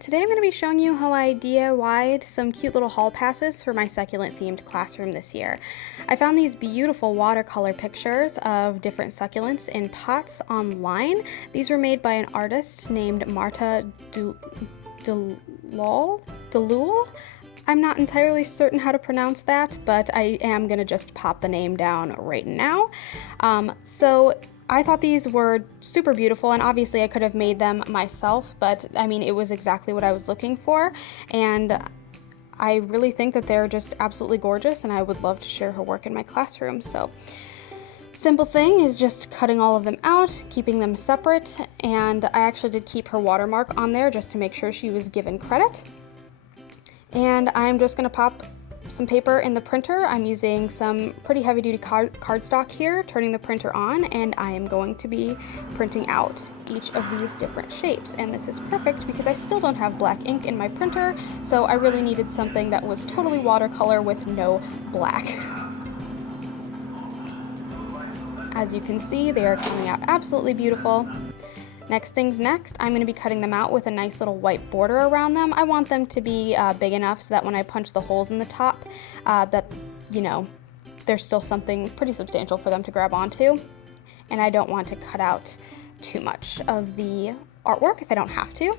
Today I'm going to be showing you how I DIY'd some cute little hall passes for my succulent themed classroom this year. I found these beautiful watercolor pictures of different succulents in pots online. These were made by an artist named Marta Delul. I'm not entirely certain how to pronounce that, but I am going to just pop the name down right now. So I thought these were super beautiful, and obviously I could have made them myself, but I mean, it was exactly what I was looking for, and I really think that they're just absolutely gorgeous, and I would love to share her work in my classroom. So simple thing is just cutting all of them out, keeping them separate, and I actually did keep her watermark on there just to make sure she was given credit. And I'm just gonna pop some paper in the printer. I'm using some pretty heavy-duty cardstock here, turning the printer on, and I am going to be printing out each of these different shapes. And this is perfect because I still don't have black ink in my printer, so I really needed something that was totally watercolor with no black. As you can see, they are coming out absolutely beautiful. Next things next, I'm going to be cutting them out with a nice little white border around them. I want them to be big enough so that when I punch the holes in the top, that, you know, there's still something pretty substantial for them to grab onto. And I don't want to cut out too much of the artwork if I don't have to.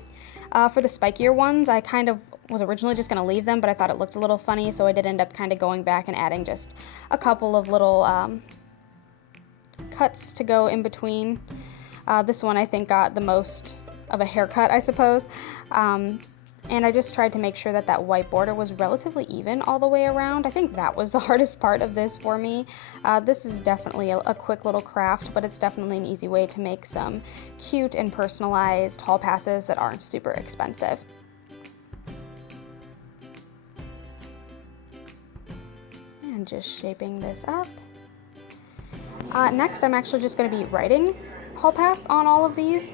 For the spikier ones, I kind of was originally just going to leave them, but I thought it looked a little funny, so I did end up kind of going back and adding just a couple of little cuts to go in between. This one I think got the most of a haircut, I suppose, and I just tried to make sure that that white border was relatively even all the way around. I think that was the hardest part of this for me. This is definitely a quick little craft, but it's definitely an easy way to make some cute and personalized hall passes that aren't super expensive. And just shaping this up. Next, I'm actually just going to be writing hall pass on all of these.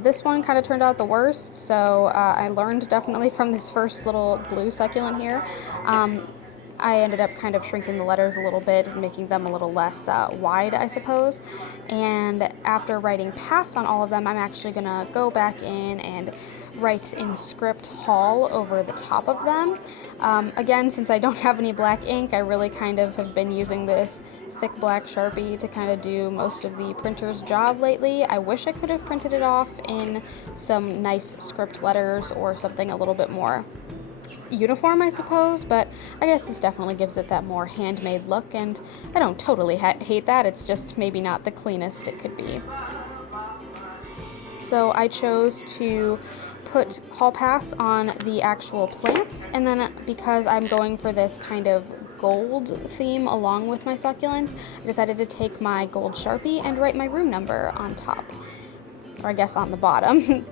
This one kind of turned out the worst, so I learned definitely from this first little blue succulent here. I ended up kind of shrinking the letters a little bit and making them a little less wide, I suppose. And after writing pass on all of them, I'm actually gonna go back in and write in script hall over the top of them. Again, since I don't have any black ink, I really kind of have been using this thick black Sharpie to kind of do most of the printer's job lately. I wish I could have printed it off in some nice script letters or something a little bit more uniform, I suppose, but I guess this definitely gives it that more handmade look, and I don't totally hate that. It's just maybe not the cleanest it could be. So I chose to put hall pass on the actual plants, and then because I'm going for this kind of gold theme along with my succulents, I decided to take my gold Sharpie and write my room number on top, or I guess on the bottom.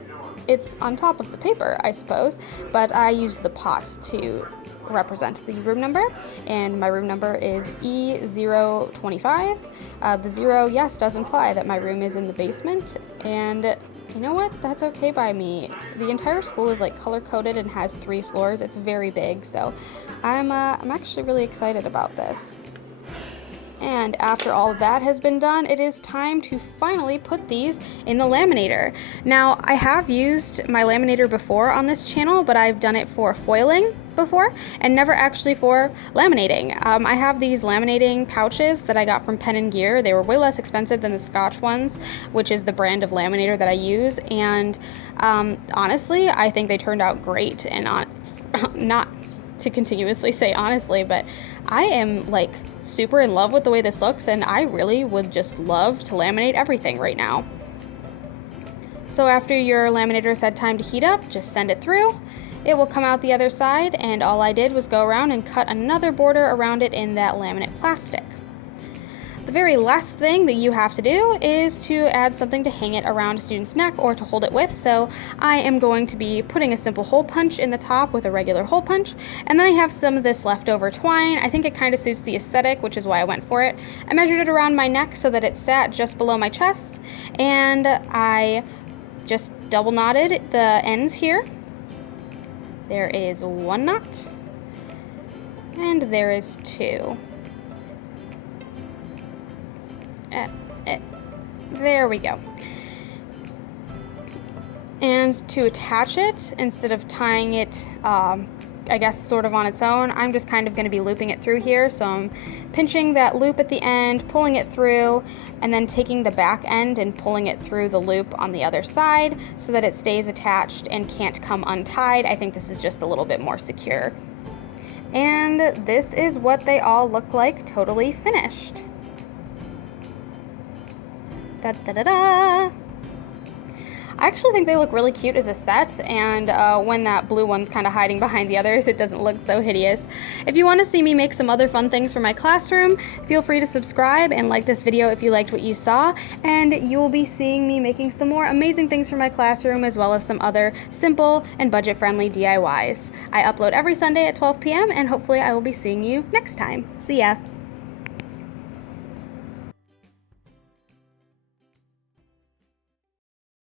It's on top of the paper, I suppose, but I used the pot to represent the room number, and my room number is E025. The 0, yes, does imply that my room is in the basement, and you know what? That's okay by me. The entire school is like color-coded and has 3 floors. It's very big, so I'm actually really excited about this. And after all of that has been done, it is time to finally put these in the laminator. Now, I have used my laminator before on this channel, but I've done it for foiling before and never actually for laminating. I have these laminating pouches that I got from Pen & Gear. They were way less expensive than the Scotch ones, which is the brand of laminator that I use, and honestly, I think they turned out great. And not to continuously say honestly, but I am like super in love with the way this looks, and I really would just love to laminate everything right now. So after your laminator has had time to heat up, just send it through. It will come out the other side, and all I did was go around and cut another border around it in that laminate plastic. The very last thing that you have to do is to add something to hang it around a student's neck or to hold it with, so I am going to be putting a simple hole punch in the top with a regular hole punch, and then I have some of this leftover twine. I think it kind of suits the aesthetic, which is why I went for it. I measured it around my neck so that it sat just below my chest, and I just double knotted the ends here. There is 1 knot, and there is 2. There we go. And to attach it, instead of tying it, I guess sort of on its own, I'm just kind of going to be looping it through here. So I'm pinching that loop at the end, pulling it through, and then taking the back end and pulling it through the loop on the other side so that it stays attached and can't come untied. I think this is just a little bit more secure. And this is what they all look like totally finished. Da da da da! I actually think they look really cute as a set, and when that blue one's kind of hiding behind the others, it doesn't look so hideous. If you want to see me make some other fun things for my classroom, feel free to subscribe and like this video if you liked what you saw, and you will be seeing me making some more amazing things for my classroom, as well as some other simple and budget-friendly DIYs. I upload every Sunday at 12 p.m., and hopefully I will be seeing you next time. See ya!